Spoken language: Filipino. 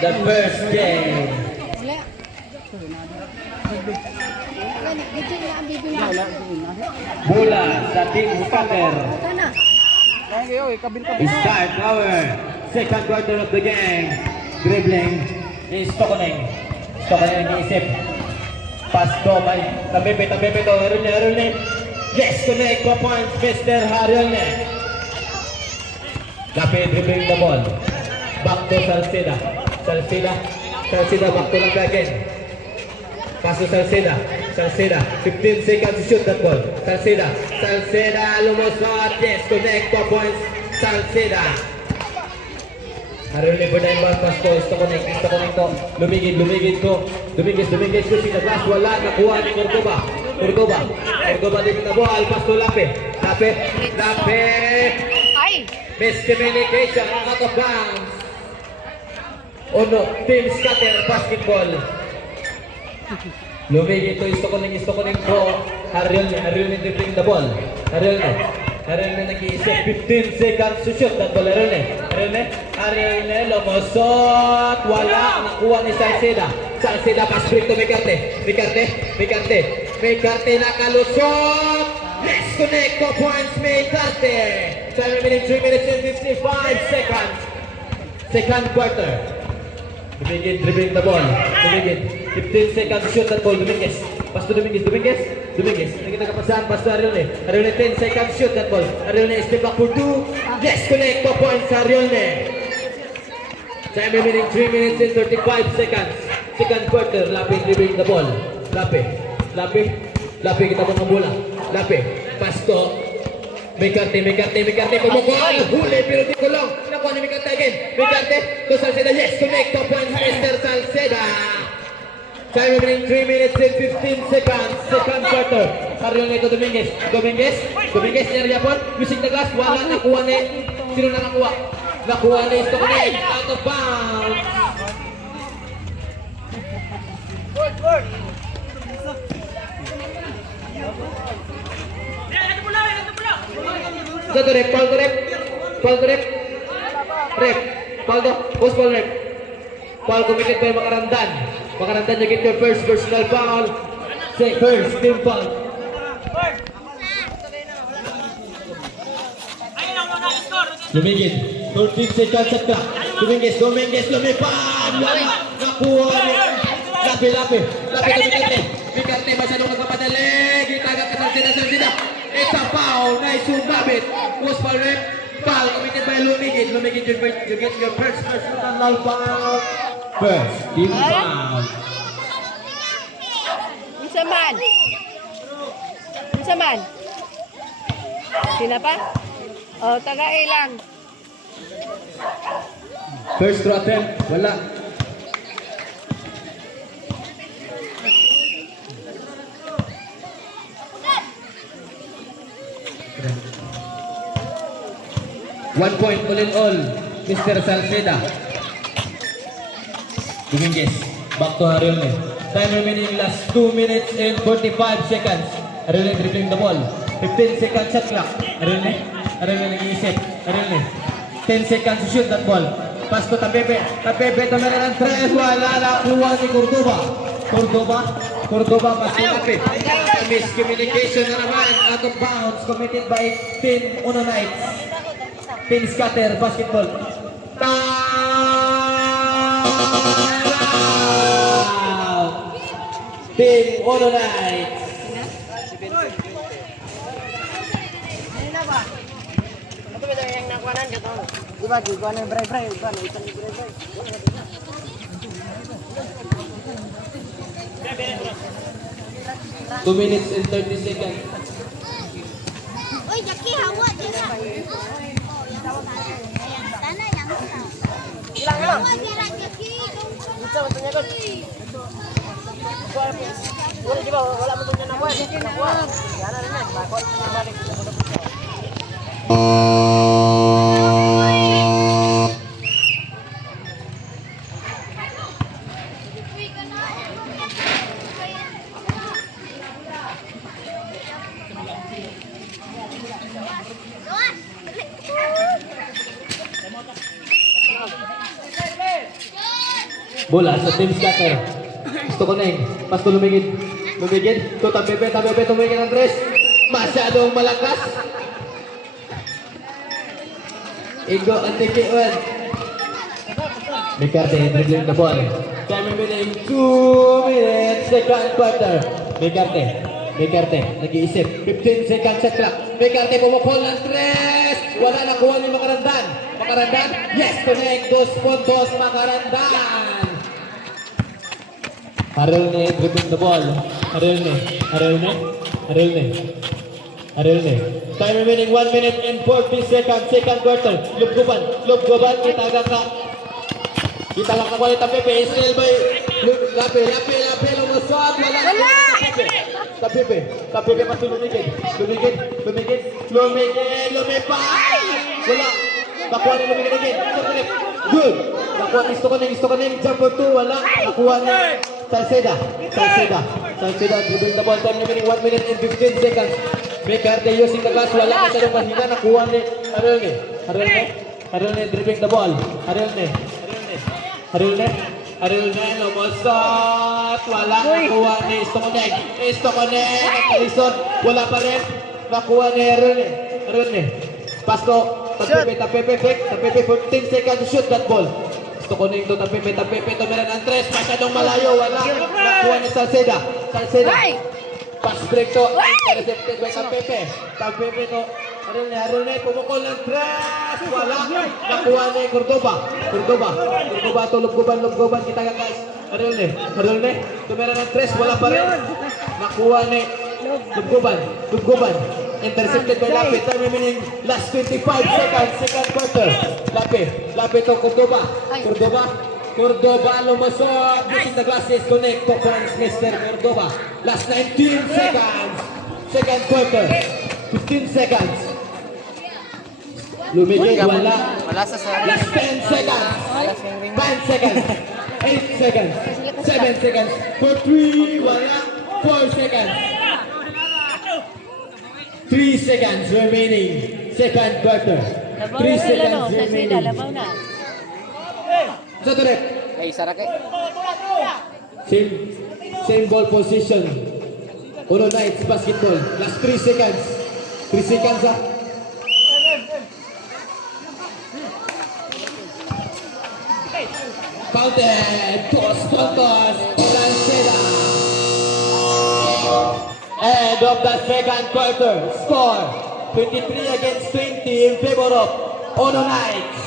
the first game. Bola sa Team Scatter. Start our second quarter of the game. Dribbling is Stokoning. Stokoning iisip. Pass to by Tabepe to Harulne. Yes, connect 2 points, Mr. Harulne. Lapid dribbling the ball. Back to Salceda. Salceda back to lang again. Pass to Salceda. 15 seconds to shoot that ball. Salceda lumusot. Yes, connect 2 points. Salceda. Harulne for 9 ball pass to Stokoning to. Lumigid ko. Dominguez ko si Naglas. Wala. Nakuha ni Cordoba din na ball. Pass to Lape. Ay! Miscommunication, out of bounds. Ono, Team Scatter basketball. Lumigid to Stokoning ko. Harulne dribbling the ball. Harulne nag-iisip. 15 seconds to shoot that ball. Harulne lumusot. Wala. Nakuha ni Salceda pass break to Mecarte nakalusot. Let's connect 2 points Mecarte. Time remaining 3 minutes and 55 seconds. Second quarter. Dribbling the ball. 15 seconds to shoot that ball. Pass to Dominguez. Nagkakapasahan. Pass to Harulne. 10 seconds to shoot that ball. Harulne step back for 2. Let's connect 2 points Harulne. Time remaining 3 minutes and 35 seconds. Second quarter. Lape dribbling the ball. Lape kita mga bola. Pass to Mecarte pumukol. Huli pero di kulong. Nakuha ni Mecarte again. Mecarte to Salceda. Yes, connect 2 points Mr. Salceda. Time remaining 3 minutes and 15 seconds. Second quarter. Harulne to Dominguez niya yapon. Music na glass. Wala nakuha ni. Sino nakakuha? Nakuha ni Stokoning. Out of bounds. Good. Satu rep, foul to rep. Foul committed by Makarandan. You get your first personal foul. First team foul. Lumigid. 13 seconds at ka. Dominguez lumipad. Nakuha ni Lape. Mecarte masyadong nagpapadali. Gitagat ka Salceda. It's a foul. Nice sumabit. Was foul rep. Foul committed by Lumigid. You get your first personal foul. First team foul. Isa man. Sina pa? O, taga-ilan. First throw attempt. Wala. One point all, Mr. Salceda. Dominguez, back to Harulne. Time remaining last 2 minutes and 45 seconds. Harulne dribbling the ball. 15 seconds shot clock. Harulne nag-iisip. 10 seconds to shoot that ball. Pass to Tabepe meron ng 3. Wala nakuha ni Cordoba pass to Lape. Miscommunication na naman. Out of bounds committed by Team Uno Knights. Team Scatter basketball. Team Uno Knights. Two minutes and 30 seconds. Uy, Jackie, hawa din na. Hilang. Bisa bentuknya kan. Boleh coba, wala bentuknya nakuat. Ya, ada ini, bakot balik. Bola sa team scatter. Gusto ko neng. Pas to lumigid. Lumigid. To tabi-tabi, tumigid Andres. Masyadong malakas. Igo ang tikiwan. Mikarte dribbling the ball. Time remaining 2 minutes, second quarter. Mikarte, nag-iisip. 15 seconds sa clock. Mikarte pumupol ng tres. Wala nakuha ni Makarandan. Makarandan, yes, connect. 2 puntos, Makarandan. Harelne dribbling the ball. Harelne. Time remaining 1 minute and 40 seconds, second quarter. Lubguban, kita ka kulit ang Pepe, Israel by Lape, lumusot, wala. Tapipe, pati lumigid, lumipay! Wala, nakuha na lumigid again, good! Nakuha, isto ko na yung jumper 2, wala, nakuha na Salceda, dribbling the ball, time remaining 1 minute and 15 seconds. Mikarte using the glass, wala masyadong mahina, nakuha ni Harelne, dribbling the ball, Harelne, lumusot, wala, nakuha ni Istokonek, nakalisod, wala pa rin, nakuha ni Harelne, Pasto, Tapepe, 15 seconds to shoot that ball, Istokonek to Tapepe, tumiran ang tres, masyadong malayo, wala, nakuha ni Salceda, pass break to, intercepted by Tapepe to, Harelne, pumukol ng tres, wala, nakuha ni Cordoba to lubguban, kita ka guys, Harelne, tumira ng tres, wala pa rin, nakuha ni lubguban, intercepted by Lape, time remaining last 25 seconds, second quarter, Lape to Cordoba, lumusot, using the glasses, connect to points, Mr. Cordoba, last 19 seconds, second quarter, 15 seconds, lumigid, wala. Malasa sa... Last 10 seconds. 5 seconds. 8 seconds. 7 seconds. For 3, wala. 4 seconds. 3 seconds remaining. Second quarter. 3 seconds remaining. Sa direct. Ay, sarake. Same ball position. Uno Knights basketball. Last 3 seconds. 3 seconds up. Counted, 2 puntos, Salceda. End of the second quarter. Score 23 against 20 in favor of Ono Knights.